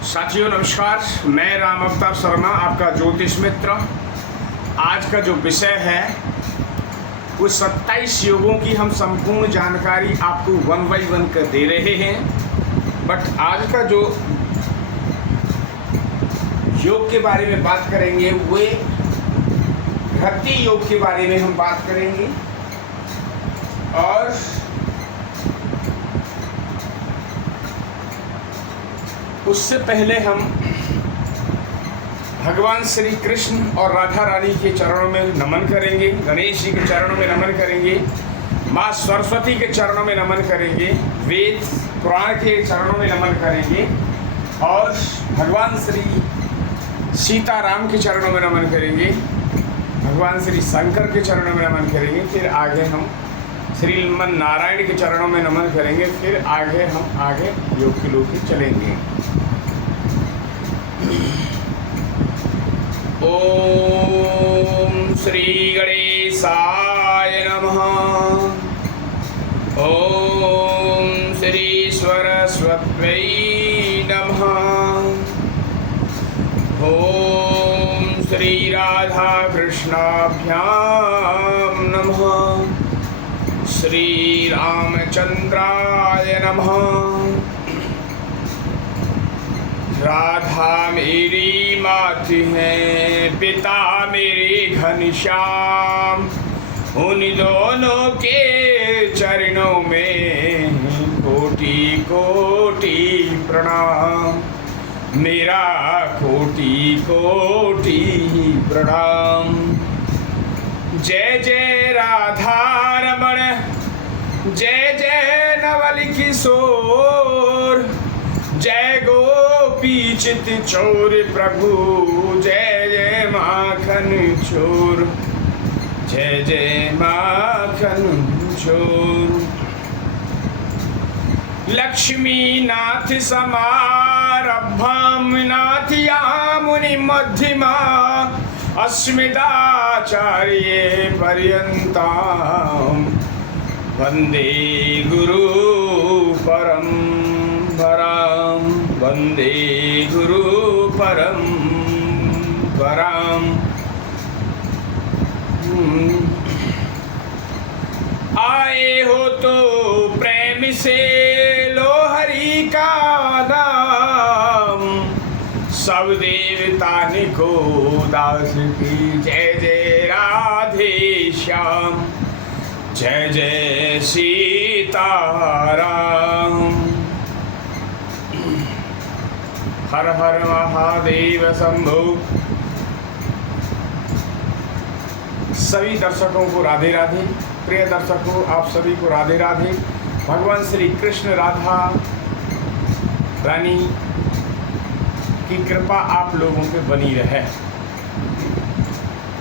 साथियों नमस्कार, मैं राम अवतार शर्मा आपका ज्योतिष मित्र। आज का जो विषय है वो 27 योगों की हम संपूर्ण जानकारी आपको 1 बाय 1 कर दे रहे हैं। बट आज का जो योग के बारे में बात करेंगे वे भक्ति योग के बारे में हम बात करेंगे। और उससे पहले हम भगवान श्री कृष्ण और राधा रानी के चरणों में नमन करेंगे, गणेश जी के चरणों में नमन करेंगे, माँ सरस्वती के चरणों में नमन करेंगे, वेद पुराण के चरणों में नमन करेंगे और भगवान श्री सीताराम के चरणों में नमन करेंगे, भगवान श्री शंकर के चरणों में नमन करेंगे। फिर आगे हम श्रीमन नारायण के चरणों में नमन करेंगे। फिर आगे हम योग के लोग चलेंगे। ओम श्री गणेशाय नमः। ओम श्री सरस्वत्यै नमः। ओम श्री राधा कृष्णाभ्यां नमः। श्री रामचंद्राय नमः। राधा मेरी माती है, पिता मेरे घनश्याम, उन दोनों के चरणों में कोटि कोटि प्रणाम, मेरा कोटि कोटि प्रणाम। जय जय राधा रमण, जय जय नवल किशोर, जय गोपी चित चोर प्रभु, जय जय माखन चोर, जय जय माखन चोर। लक्ष्मी नाथ समारभ्याम नाथया मुनि मध्यमा, अस्मदाचार्य पर्यन्तां वन्दे गुरु परम्परां, वन्दे गुरु परम्परां। आए हो तो प्रेम से लो हरि का नाम, सब देवता निको दास की। जय जय राधे श्याम, जय जय सीताराम। हर हर महादेव शंभो। सभी दर्शकों को राधे राधे। प्रिय दर्शकों, आप सभी को राधे राधे। भगवान श्री कृष्ण राधा रानी की कृपा आप लोगों पे बनी रहे।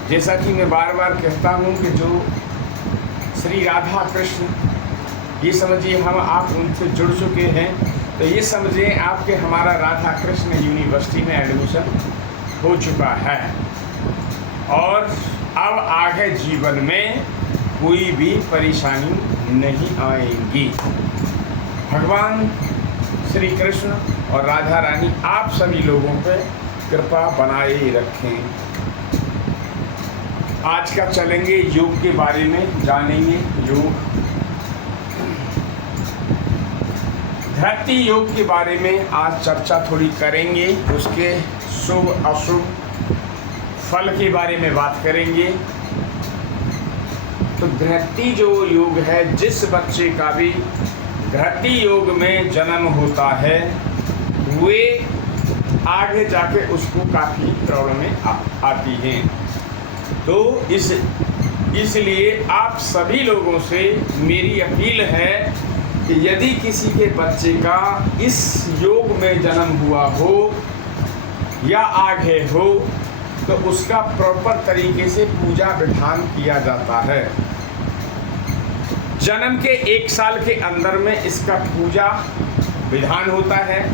जैसा कि मैं बार बार कहता हूँ कि जो श्री राधा कृष्ण, ये समझिए हम आप उनसे जुड़ चुके हैं, तो ये समझिए आपके हमारा राधा कृष्ण यूनिवर्सिटी में एडमिशन हो चुका है और अब आगे जीवन में कोई भी परेशानी नहीं आएगी। भगवान श्री कृष्ण और राधा रानी आप सभी लोगों पे कृपा बनाए रखें। आज का चलेंगे योग के बारे में, जानेंगे योग, धरती योग के बारे में आज चर्चा थोड़ी करेंगे। उसके शुभ अशुभ फल के बारे में बात करेंगे। तो धरती जो योग है, जिस बच्चे का भी धरती योग में जन्म होता है वे आगे जाके उसको काफ़ी प्रॉब्लमें आती हैं। तो इसलिए आप सभी लोगों से मेरी अपील है कि यदि किसी के बच्चे का इस योग में जन्म हुआ हो या आगे हो तो उसका प्रॉपर तरीके से पूजा विधान किया जाता है। जन्म के 1 साल के अंदर में इसका पूजा विधान होता है।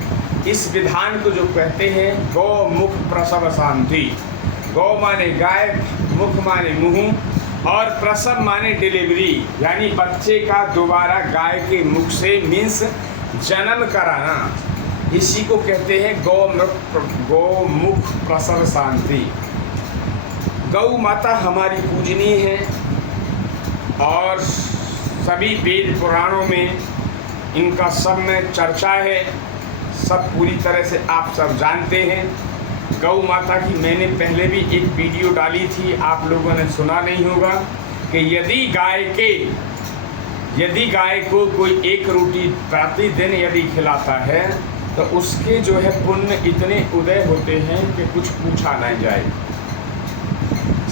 इस विधान को जो कहते हैं गौ मुख प्रसव शांति। गौ माने गाय, मुख माने मुंह और प्रसव माने डिलीवरी, यानी बच्चे का दोबारा गाय के मुख से मीन्स जन्म कराना। इसी को कहते हैं गौमुख प्रसव शांति। गौ माता हमारी पूजनीय है और सभी वेद पुराणों में इनका सब में चर्चा है, सब पूरी तरह से आप सब जानते हैं। गौ माता की मैंने पहले भी एक वीडियो डाली थी, आप लोगों ने सुना नहीं होगा, कि यदि गाय को कोई एक रोटी प्रतिदिन यदि खिलाता है तो उसके जो है पुण्य इतने उदय होते हैं कि कुछ पूछा नहीं जाए।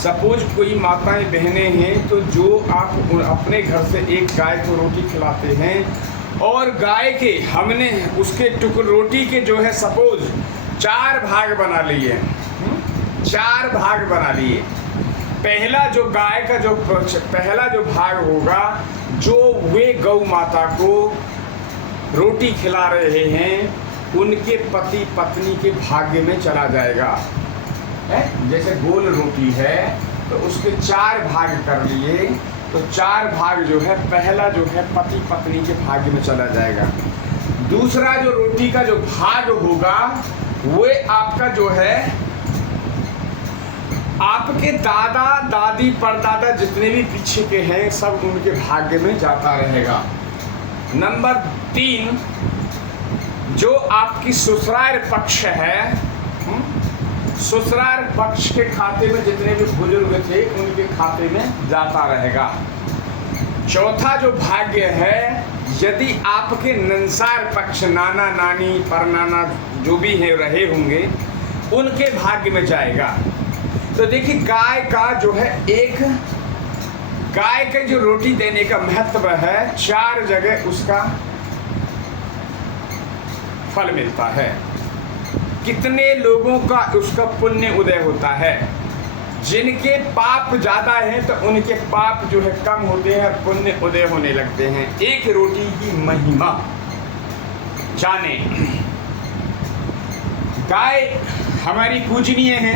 सपोज कोई माताएं बहनें हैं तो जो आप अपने घर से एक गाय को रोटी खिलाते हैं और गाय के हमने उसके टुकड़े रोटी के जो है सपोज 4 भाग बना लिए, 4 भाग बना लिए। पहला जो गाय का जो पहला जो भाग होगा, जो वे गौ माता को रोटी खिला रहे हैं उनके पति पत्नी के भाग्य में चला जाएगा। जैसे गोल रोटी है तो उसके 4 भाग कर लिए, तो 4 भाग जो है पहला जो है पति पत्नी के भाग्य में चला जाएगा। दूसरा जो रोटी का जो भाग होगा वो आपका जो है आपके दादा दादी परदादा जितने भी पीछे के हैं सब उनके भाग्य में जाता रहेगा। नंबर 3 जो आपकी ससुराल पक्ष है, ससुराल पक्ष के खाते में जितने भी बुजुर्ग थे उनके खाते में जाता रहेगा। चौथा जो भाग्य है, यदि आपके नंसार पक्ष नाना नानी परनाना जो भी है रहे होंगे उनके भाग्य में जाएगा। तो देखिए गाय का जो है गाय के जो रोटी देने का महत्व है, 4 जगह उसका फल मिलता है। कितने लोगों का उसका पुण्य उदय होता है। जिनके पाप ज़्यादा हैं तो उनके पाप जो है कम होते हैं और पुण्य उदय होने लगते हैं। एक रोटी की महिमा जाने। गाय हमारी पूजनीय है।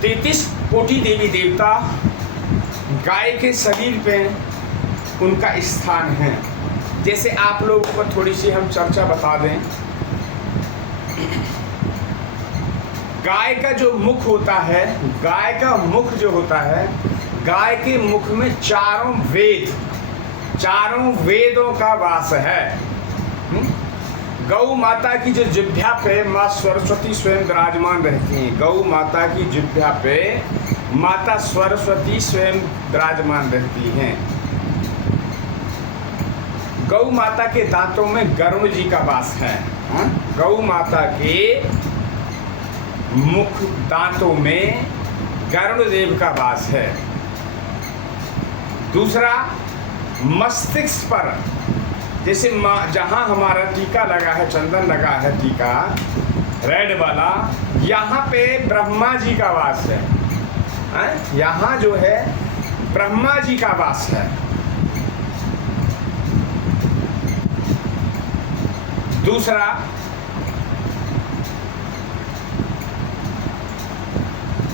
33 कोटि देवी देवता गाय के शरीर पे उनका स्थान है। जैसे आप लोगों को थोड़ी सी हम चर्चा बता दें, गाय का जो मुख होता है, गाय का मुख जो होता है, गाय के मुख में 4 वेदों का वास है। गौ माता की जो जिह्वा पे माँ सरस्वती स्वयं विराजमान रहती हैं। गौ माता की जिह्वा पे माता सरस्वती स्वयं विराजमान रहती हैं। गौ माता के दांतों में गरुड़ जी का वास है। गौ माता के मुख दांतों में गरुड़ देव का वास है। दूसरा, मस्तिष्क पर जैसे जहाँ हमारा टीका लगा है, चंदन लगा है टीका रेड वाला, यहाँ पे ब्रह्मा जी का वास है। यहाँ जो है ब्रह्मा जी का वास है। दूसरा,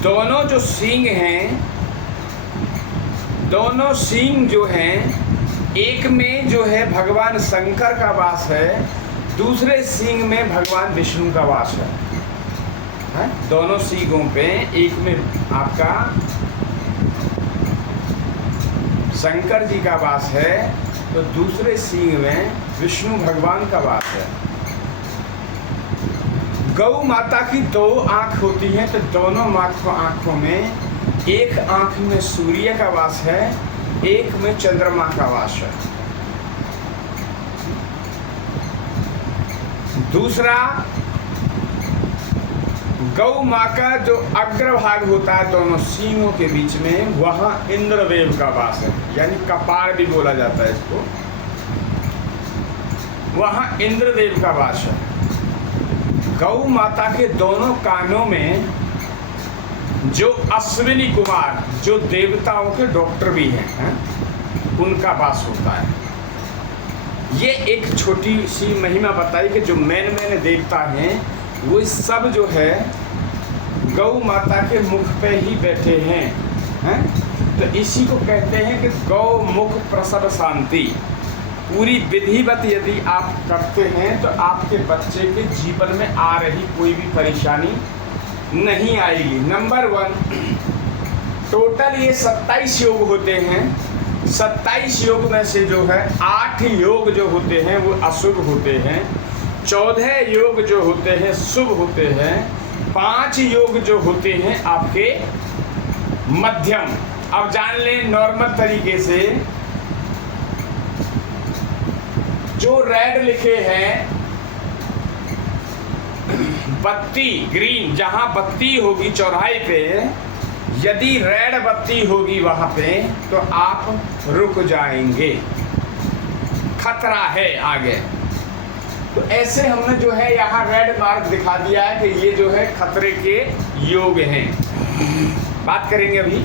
दोनों जो सींग हैं, दोनों सींग जो हैं, एक में जो है भगवान शंकर का वास है, दूसरे सींग में भगवान विष्णु का वास है। दोनों सींगों पे एक में आपका शंकर जी का वास है तो दूसरे सींग में विष्णु भगवान का वास है। गौ माता की 2 आँख होती हैं तो दोनों आँखों में, एक आँख में सूर्य का वास है, एक में चंद्रमा का वास है। दूसरा, गौ माँ का जो अग्रभाग होता है दोनों सींगों के बीच में, वहाँ इंद्रदेव का वास है, यानी कपाल भी बोला जाता है इसको। वहाँ इंद्रदेव का वास है। गौ माता के दोनों कानों में जो अश्विनी कुमार, जो देवताओं के डॉक्टर भी हैं, उनका वास होता है। ये एक छोटी सी महिमा बताई कि जो मैन देवता हैं वो सब जो है गौ माता के मुख पे ही बैठे हैं। तो इसी को कहते हैं कि गौ मुख प्रसव शांति। पूरी विधिवत यदि आप करते हैं तो आपके बच्चे के जीवन में आ रही कोई भी परेशानी नहीं आएगी। नंबर 1, टोटल ये 27 योग होते हैं। 27 योग में से जो है 8 योग जो होते हैं वो अशुभ होते हैं, 14 योग जो होते हैं शुभ होते हैं, 5 योग जो होते हैं आपके मध्यम। अब जान लें नॉर्मल तरीके से, जो रेड लिखे हैं बत्ती ग्रीन, जहां बत्ती होगी चौराहे पे, यदि रेड बत्ती होगी वहां पे तो आप रुक जाएंगे, खतरा है आगे। तो ऐसे हमने जो है यहाँ रेड मार्क दिखा दिया है कि ये जो है खतरे के योग हैं। बात करेंगे अभी।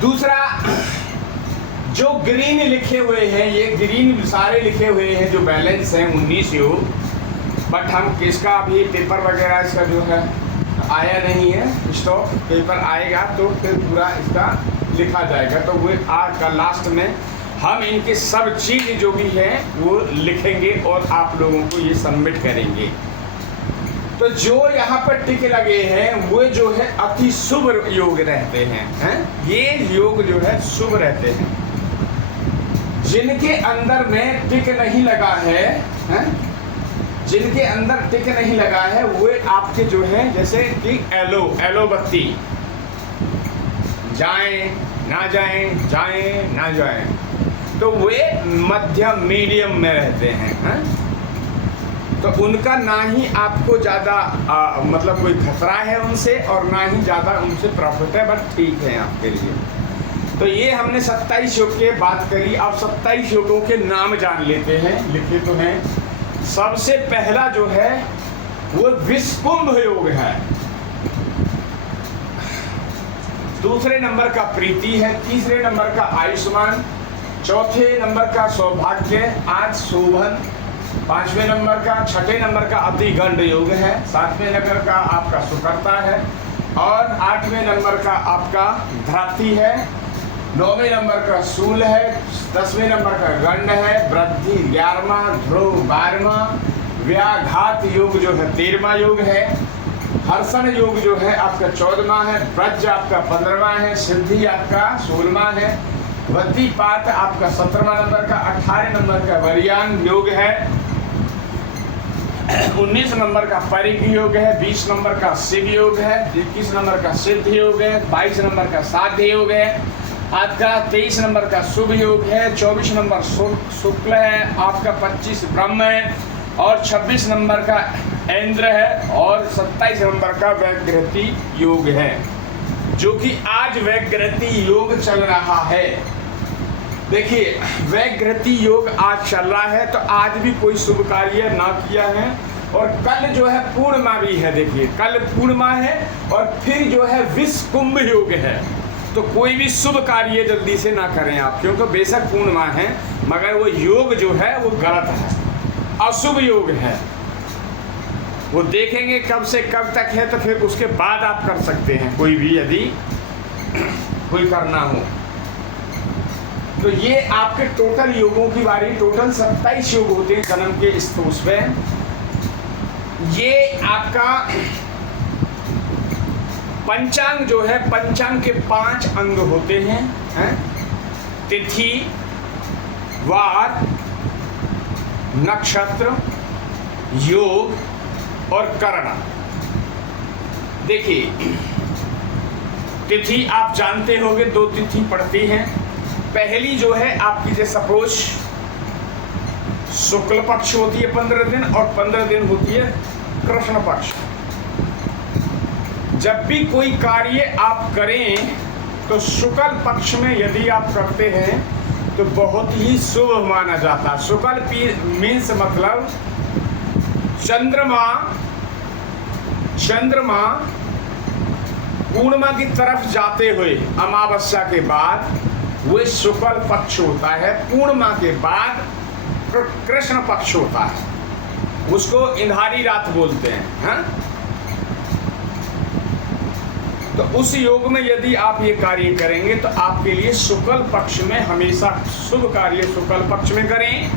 दूसरा, जो ग्रीन लिखे हुए हैं, ये ग्रीन सारे लिखे हुए हैं जो बैलेंस हैं 19 योग, बट हम किसका अभी पेपर वगैरह इसका जो है आया नहीं है, स्टॉक पेपर आएगा तो फिर पूरा इसका लिखा जाएगा। तो वो आज का लास्ट में हम इनके सब चीज़ जो भी है वो लिखेंगे और आप लोगों को ये सबमिट करेंगे। तो जो यहाँ पर टिक लगे हैं वो जो है अति शुभ योग रहते हैं, ये योग जो है शुभ रहते हैं। जिनके अंदर में टिक नहीं लगा है, जिनके अंदर टिक नहीं लगा है वो आपके जो है जैसे कि एलो बत्ती, जाएं ना जाएं, जाएं ना जाएं, तो वे मध्यम मीडियम में रहते हैं, तो उनका ना ही आपको ज़्यादा मतलब कोई खतरा है उनसे और ना ही ज़्यादा उनसे प्रॉफिट है, बट ठीक है आपके लिए। तो ये हमने 27 योग की बात करी। अब 27 योगों के नाम जान लेते हैं, लिखे तो हैं। सबसे पहला जो है वो विषकुंभ योग है, दूसरे नंबर का प्रीति है, तीसरे नंबर का आयुष्मान, चौथे नंबर का सौभाग्य आज शोभन, 5वें नंबर का, 6ठे नंबर का अतिगंड योग है, 7वें नंबर का आपका सुकर्ता है और 8वें नंबर का आपका धराती है, 9वें नंबर का शूल है, 10वें नंबर का गंड है, वृद्धि 11वां, ध्रुव 12वां, व्याघात योग जो है 13वां योग है, हर्षण योग जो है आपका 14वां है, ब्रज आपका 15वां है, सिद्धि आपका 16वां है, वृद्धिपात आपका 17वां नंबर का, 18 नंबर का वरियान योग है, 19 नंबर का परिघ योग है, 20 नंबर का शिव योग है, 21 नंबर का सिद्ध योग है, 22 नंबर का साध्य योग है, आपका 23 नंबर का शुभ योग है, 24 नंबर शुक्ल है, आपका 25 ब्रह्म है और 26 नंबर का इंद्र है और 27 नंबर का वैग्रहति योग है, जो कि आज वैग्रहति योग चल रहा है। देखिए वैग्रहति योग आज चल रहा है, तो आज भी कोई शुभ कार्य ना किया है और कल जो है पूर्णिमा भी है। देखिए कल पूर्णिमा है और फिर जो है विषकुंभ योग है, तो कोई भी शुभ कार्य जल्दी से ना करें आप, क्योंकि बेशक पूर्णिमा है मगर वो योग जो है वो गलत है, अशुभ योग है। वो देखेंगे कब से कब तक है, तो फिर उसके बाद आप कर सकते हैं कोई भी यदि कोई करना हो। तो ये आपके टोटल योगों की बारी, टोटल 27 योग होते हैं जन्म के इस पे। ये आपका पंचांग जो है, पंचांग के 5 अंग होते हैं, तिथि, वार, नक्षत्र, योग और करण। देखिए तिथि आप जानते होंगे, 2 तिथि पड़ती हैं। पहली जो है आपकी जैसे सपोज शुक्ल पक्ष होती है 15 दिन और 15 दिन होती है कृष्ण पक्ष। जब भी कोई कार्य आप करें तो शुक्ल पक्ष में यदि आप करते हैं तो बहुत ही शुभ माना जाता है। शुक्ल मीन्स मतलब चंद्रमा पूर्णिमा की तरफ जाते हुए अमावस्या के बाद वो शुक्ल पक्ष होता है, पूर्णिमा के बाद कृष्ण पक्ष होता है, उसको इंधारी रात बोलते हैं, तो उस योग में यदि आप ये कार्य करेंगे तो आपके लिए शुक्ल पक्ष में हमेशा शुभ कार्य शुक्ल पक्ष में करें,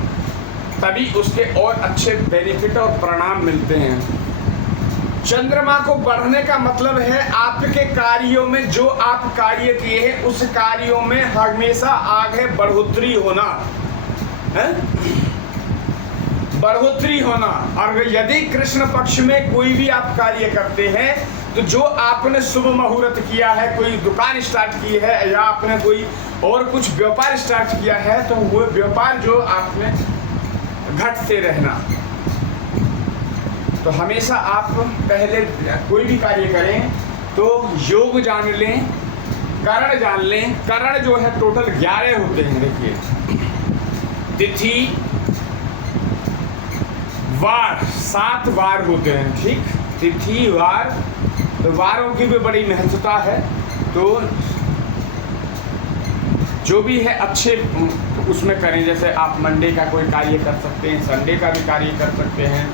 तभी उसके और अच्छे बेनिफिट और परिणाम मिलते हैं। चंद्रमा को बढ़ने का मतलब है आपके कार्यों में जो आप कार्य किए हैं उस कार्यों में हमेशा आगे बढ़ोतरी होना है, बढ़ोतरी होना। और यदि कृष्ण पक्ष में कोई भी आप कार्य करते हैं तो जो आपने शुभ मुहूर्त किया है, कोई दुकान स्टार्ट की है या आपने कोई और कुछ व्यापार स्टार्ट किया है, तो वो व्यापार जो आपने घटते रहना। तो हमेशा आप पहले कोई भी कार्य करें तो योग जान लें, करण जान लें। करण जो है टोटल 11 होते हैं। देखिए तिथि वार 7 वार होते हैं, ठीक, तिथि वार, तो वारों की भी बड़ी महत्वता है। तो जो भी है अच्छे उसमें करें, जैसे आप मंडे का कोई कार्य कर सकते हैं, संडे का भी कार्य कर सकते हैं,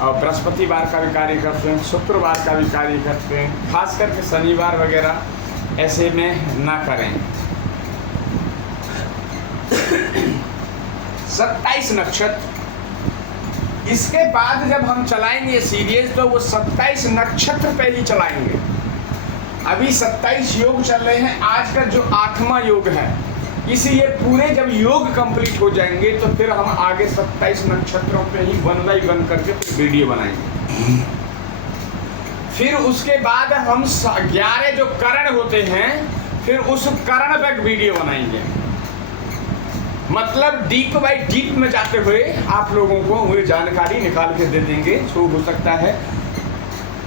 और बृहस्पतिवार का भी कार्य करते हैं, शुक्रवार का भी कार्य करते हैं। खास करके शनिवार वगैरह ऐसे में ना करें। 27 नक्षत्र, इसके बाद जब हम चलाएंगे सीरीज तो वो 27 नक्षत्र पे ही चलाएंगे। अभी 27 योग चल रहे हैं, आज का जो 8वां योग है, इसीलिए पूरे जब योग कंप्लीट हो जाएंगे तो फिर हम आगे 27 नक्षत्रों पे ही 1 बाय 1 करके फिर वीडियो बनाएंगे। फिर उसके बाद हम 11 जो करण होते हैं फिर उस करण पे वीडियो बनाएंगे। मतलब डीप बाय डीप में जाते हुए आप लोगों को वो जानकारी निकाल के दे देंगे जो हो सकता है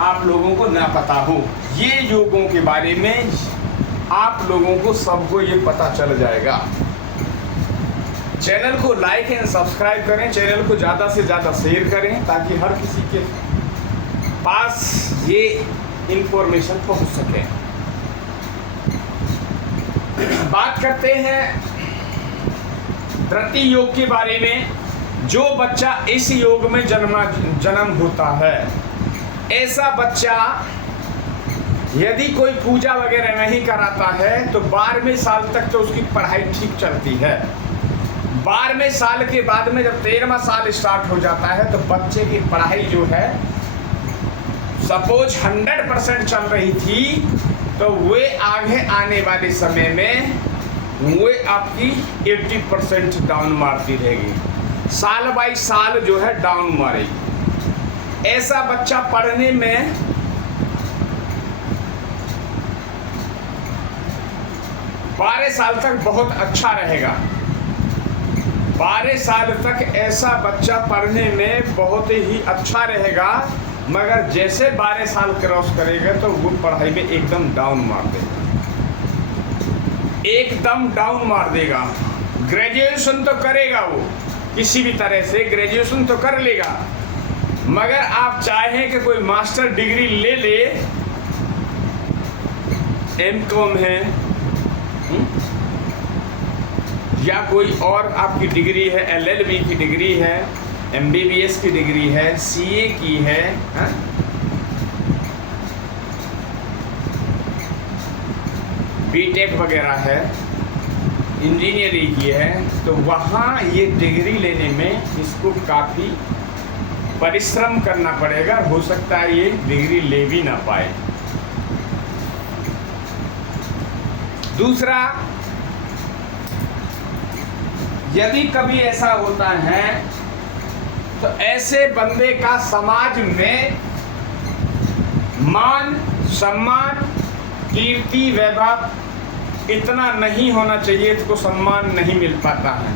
आप लोगों को ना पता हो। ये योगों के बारे में आप लोगों को सबको ये पता चल जाएगा। चैनल को लाइक एंड सब्सक्राइब करें, चैनल को ज़्यादा से ज़्यादा शेयर करें ताकि हर किसी के पास ये इंफॉर्मेशन पहुंच सके। बात करते हैं प्रति योग के बारे में। जो बच्चा इस योग में जन्म होता है, ऐसा बच्चा यदि कोई पूजा वगैरह नहीं कराता है तो 12वें साल तक तो उसकी पढ़ाई ठीक चलती है। 12वें साल के बाद में जब 13वां साल स्टार्ट हो जाता है तो बच्चे की पढ़ाई जो है सपोज 100% चल रही थी तो वे आगे आने वाले समय में वे आपकी 80% डाउन मारती रहेगी। साल बाई साल जो है डाउन मारेगी। ऐसा बच्चा पढ़ने में 12 साल तक बहुत अच्छा रहेगा। 12 साल तक ऐसा बच्चा पढ़ने में बहुत ही अच्छा रहेगा, मगर जैसे 12 साल क्रॉस करेगा तो वो पढ़ाई में एकदम डाउन मार देगा, एकदम डाउन मार देगा। ग्रेजुएशन तो करेगा, वो किसी भी तरह से ग्रेजुएशन तो कर लेगा, मगर आप चाहें कि कोई मास्टर डिग्री ले ले, एमकॉम है या कोई और आपकी डिग्री है, एलएलबी की डिग्री है, एमबीबीएस की डिग्री है, सीए की है, बीटेक वगैरह है, इंजीनियरिंग की है, तो वहाँ ये डिग्री लेने में इसको काफ़ी परिश्रम करना पड़ेगा। हो सकता है ये डिग्री ले भी ना पाए। दूसरा, यदि कभी ऐसा होता है तो ऐसे बंदे का समाज में मान सम्मान कीर्ति वैभव इतना नहीं होना चाहिए, इसको सम्मान नहीं मिल पाता है,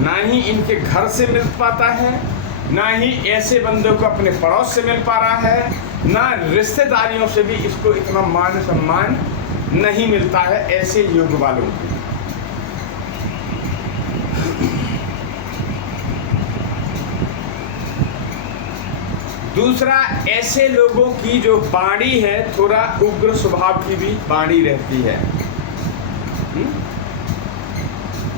ना ही इनके घर से मिल पाता है, ना ही ऐसे बंदों को अपने पड़ोस से मिल पा रहा है, ना रिश्तेदारियों से भी इसको इतना मान सम्मान नहीं मिलता है ऐसे योग वालों को। दूसरा, ऐसे लोगों की जो वाणी है थोड़ा उग्र स्वभाव की भी वाणी रहती है।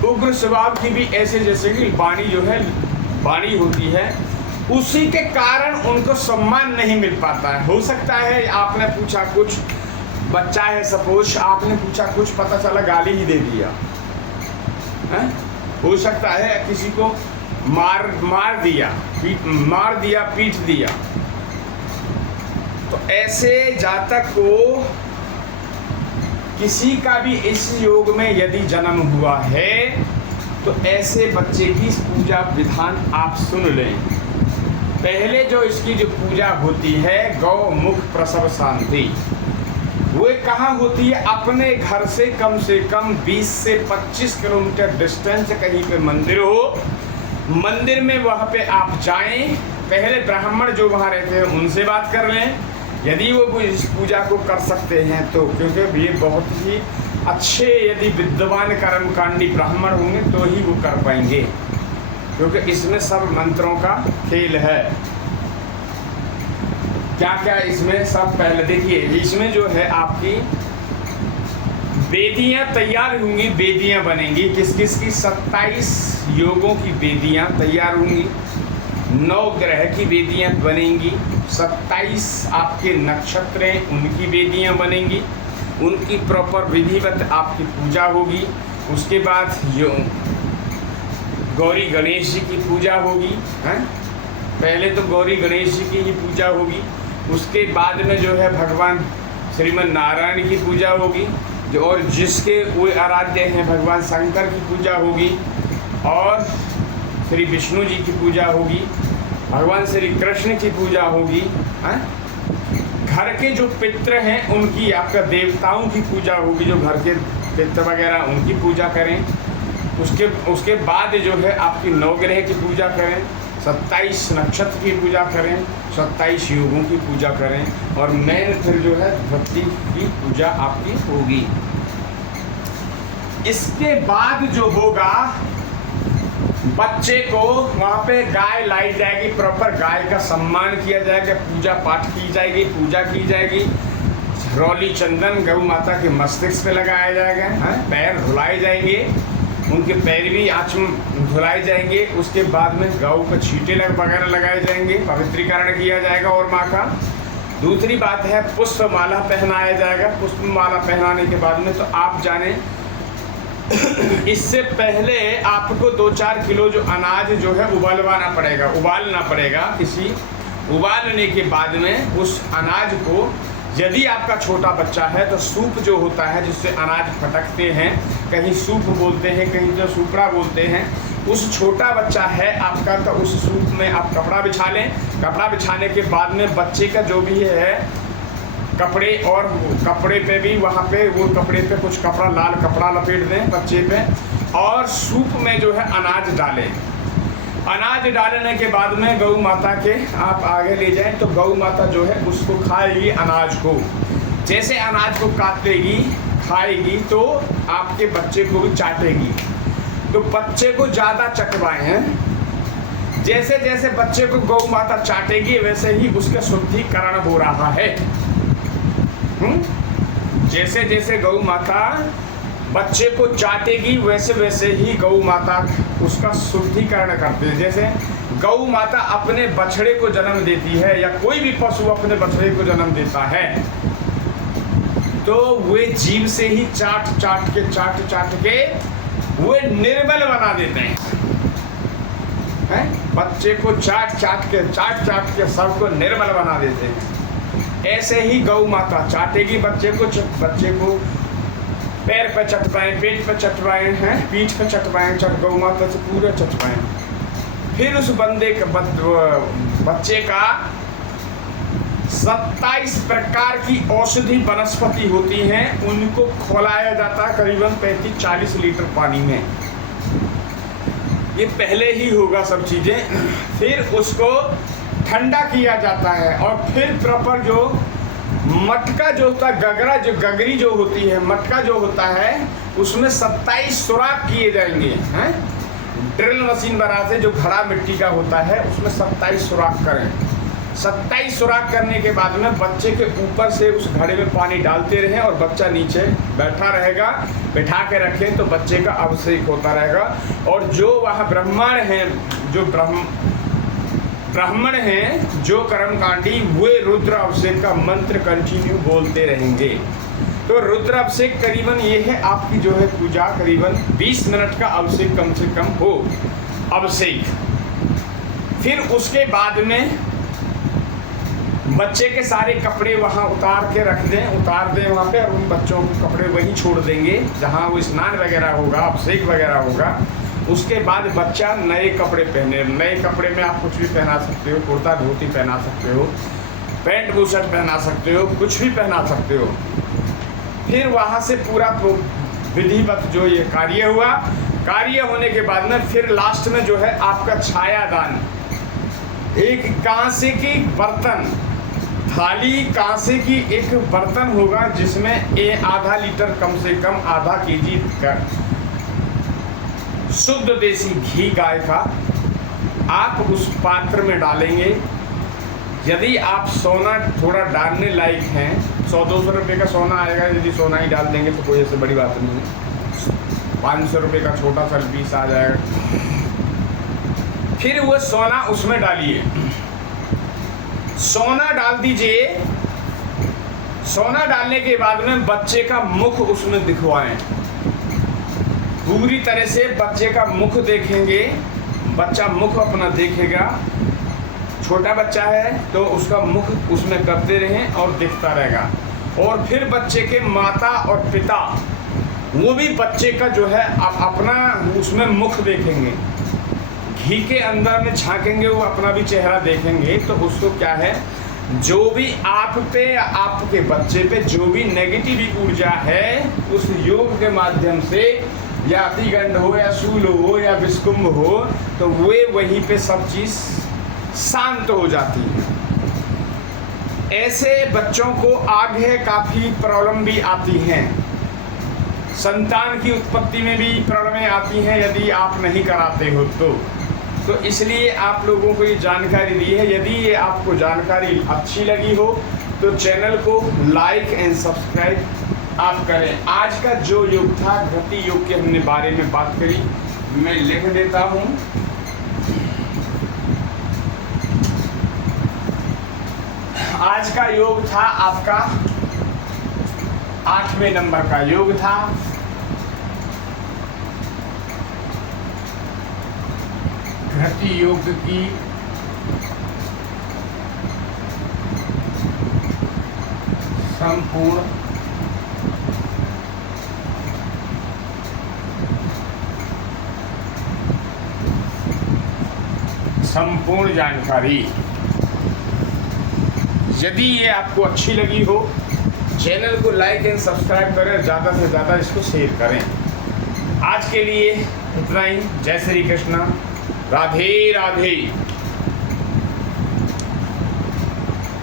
उग्र स्वभाव की भी ऐसे जैसे कि वाणी जो है वाणी होती है, उसी के कारण उनको सम्मान नहीं मिल पाता है। हो सकता है आपने पूछा कुछ, बच्चा है सपोज, आपने पूछा कुछ, पता चला गाली ही दे दिया है? हो सकता है किसी को मार दिया, पीट दिया। तो ऐसे जातक को किसी का भी इस योग में यदि जन्म हुआ है तो ऐसे बच्चे की पूजा विधान आप सुन लें। पहले जो इसकी जो पूजा होती है, गौ मुख प्रसव शांति, वो कहाँ होती है? अपने घर से कम 20 से 25 किलोमीटर डिस्टेंस कहीं पे मंदिर हो, मंदिर में वहाँ पे आप जाएं, पहले ब्राह्मण जो वहाँ रहते हैं उनसे बात कर लें, यदि वो इस पूजा को कर सकते हैं तो, क्योंकि ये बहुत ही अच्छे यदि विद्वान कर्मकांडी ब्राह्मण होंगे तो ही वो कर पाएंगे, क्योंकि इसमें सब मंत्रों का खेल है। क्या क्या इसमें सब, पहले देखिए इसमें जो है आपकी वेदियां तैयार होंगी, वेदियां बनेंगी। किस किस की? 27 योगों की वेदियां तैयार होंगी, 9 ग्रह की वेदियां बनेंगी, 27 आपके नक्षत्र हैं उनकी वेदियां बनेंगी, उनकी प्रॉपर विधिवत आपकी पूजा होगी। उसके बाद जो गौरी गणेश जी की पूजा होगी, हैं? पहले तो गौरी गणेश जी की ही पूजा होगी, उसके बाद में जो है भगवान श्रीमन नारायण की पूजा होगी, जो और जिसके वो आराध्य हैं भगवान शंकर की पूजा होगी, और श्री विष्णु जी की पूजा होगी, भगवान श्री कृष्ण की पूजा होगी, हैं? घर के जो पितृ हैं उनकी, आपका देवताओं की पूजा होगी, जो घर के पितृ वगैरह उनकी पूजा करें। उसके बाद जो है आपकी 9 ग्रह की पूजा करें, 27 नक्षत्र की पूजा करें, 27 योगों की पूजा करें, और मेन फिर जो है भक्ति की पूजा आपकी होगी। इसके बाद जो होगा, बच्चे को वहाँ पे गाय लाई जाएगी, प्रॉपर गाय का सम्मान किया जाएगा, पूजा पाठ की जाएगी, पूजा की जाएगी, रौली चंदन गौ माता के मस्तिष्क पे लगाया जाएगा, पैर धुलाए जाएंगे, उनके पैर भी आचम धुलाए जाएंगे। उसके बाद में गौ को छींटे वगैरह लगाए जाएंगे, पवित्रीकरण किया जाएगा और माँ का। दूसरी बात है पुष्प माला पहनाया जाएगा। पुष्प माला पहनाने के बाद में तो आप जाने इससे पहले आपको 2-4 किलो जो अनाज जो है उबालना पड़ेगा किसी, उबालने के बाद में उस अनाज को, यदि आपका छोटा बच्चा है तो सूप जो होता है जिससे अनाज फटकते हैं, कहीं सूप बोलते हैं, कहीं तो सूपड़ा बोलते हैं, उस छोटा बच्चा है आपका तो उस सूप में आप कपड़ा बिछा लें। कपड़ा बिछाने के बाद में बच्चे का जो भी है कपड़े, और कपड़े पे भी वहाँ पे वो कपड़े पे कुछ कपड़ा, लाल कपड़ा लपेट दें बच्चे पे, और सूप में जो है अनाज डालें। अनाज डालने के बाद में गौ माता के आप आगे ले जाएं तो गौ माता जो है उसको खाएगी अनाज को। जैसे अनाज को काटेगी, खाएगी, तो आपके बच्चे को भी चाटेगी। तो बच्चे को ज़्यादा चटवाएं हैं। जैसे जैसे बच्चे को गौ माता चाटेगी वैसे ही उसका शुद्धिकरण हो रहा है। जैसे जैसे गौ माता बच्चे को चाटेगी वैसे वैसे ही गौ माता उसका शुद्धिकरण करती है। जैसे गौ माता अपने बछड़े को जन्म देती है, या कोई भी पशु अपने बछड़े को जन्म देता है, तो वे जीभ से ही चाट के वे निर्बल बना देते हैं। बच्चे को चाट के सबको निर्बल बना देते हैं। ऐसे ही गौ माता चाटेगी बच्चे को पैर पे चटवाएं, पेट पे चटवाएं, हैं पीठ पे चटवाएं, गौ माता से पूरे चटवाएं। फिर उस बच्चे का 27 प्रकार की औषधि वनस्पति होती हैं, उनको खौलाया जाता है करीबन 35-40 लीटर पानी में। ये पहले ही होगा सब चीज़ें। फिर उसको ठंडा किया जाता है, और फिर प्रॉपर जो मटका जो होता है, गगरी जो होती है, मटका जो होता है, उसमें 27 सुराख किए जाएंगे। हैं ड्रिल मशीन बना से जो घड़ा मिट्टी का होता है उसमें 27 सुराख करें। 27 सुराख करने के बाद में बच्चे के ऊपर से उस घड़े में पानी डालते रहें, और बच्चा नीचे बैठा रहेगा। बैठा के रखें तो बच्चे का अभिषेक होता रहेगा। और जो वहाँ ब्राह्मण हैं, जो ब्राह्मण हैं जो कर्मकांडी, वे रुद्र अभिषेक का मंत्र कंटिन्यू बोलते रहेंगे। तो रुद्र अभिषेक करीबन ये है आपकी जो है पूजा, करीबन 20 मिनट का अभिषेक कम से कम हो अभिषेक। फिर उसके बाद में बच्चे के सारे कपड़े वहाँ उतार के रख दें, उतार दें वहाँ पे, और उन बच्चों के कपड़े वहीं छोड़ देंगे जहाँ वो स्नान वगैरह होगा, अभिषेक वगैरह होगा। उसके बाद बच्चा नए कपड़े पहने, नए कपड़े में आप कुछ भी पहना सकते हो, कुर्ता धोती पहना सकते हो, पैंट बुशर्ट पहना सकते हो, कुछ भी पहना सकते हो। फिर वहाँ से पूरा विधिवत जो ये कार्य हुआ, कार्य होने के बाद में फिर लास्ट में जो है आपका छायादान, एक कांसे की बर्तन, थाली कांसे की एक बर्तन होगा जिसमें आधा लीटर कम से कम आधा केजी का शुद्ध देसी घी गाय का आप उस पात्र में डालेंगे। यदि आप सोना थोड़ा डालने लायक हैं, 100-200 रुपये का सोना आएगा, यदि सोना ही डाल देंगे तो कोई ऐसे बड़ी बात नहीं है। 500 रुपये का छोटा सा पीस आ जाएगा। फिर वो सोना उसमें डालिए, सोना डाल दीजिए। सोना डालने के बाद में बच्चे का मुख उसमें दिखवाएं, पूरी तरह से बच्चे का मुख देखेंगे। बच्चा मुख अपना देखेगा, छोटा बच्चा है तो उसका मुख उसमें करते रहें और दिखता रहेगा। और फिर बच्चे के माता और पिता वो भी बच्चे का जो है अपना उसमें मुख देखेंगे, घी के अंदर में झांकेंगे, वो अपना भी चेहरा देखेंगे। तो उसको क्या है, जो भी आप पे या आपके बच्चे पे जो भी नेगेटिव ऊर्जा है उस योग के माध्यम से, या अतिगंड हो या शूल हो या विषकुंभ हो, तो वे वहीं पे सब चीज़ शांत हो जाती है। ऐसे बच्चों को आगे काफ़ी प्रॉब्लम भी आती हैं, संतान की उत्पत्ति में भी प्रॉब्लमें आती हैं यदि आप नहीं कराते हो तो इसलिए आप लोगों को ये जानकारी दी है। यदि ये आपको जानकारी अच्छी लगी हो तो चैनल को लाइक एंड सब्सक्राइब आप करें। आज का जो योग था घृति योग के हमने बारे में बात करी, मैं लिख देता हूँ। आज का योग था आपका 8वें नंबर का योग था। घृति योग की संपूर्ण जानकारी। यदि ये आपको अच्छी लगी हो, चैनल को लाइक एंड सब्सक्राइब करें, ज़्यादा से ज़्यादा इसको शेयर करें। आज के लिए इतना ही। जय श्री कृष्ण, राधे राधे।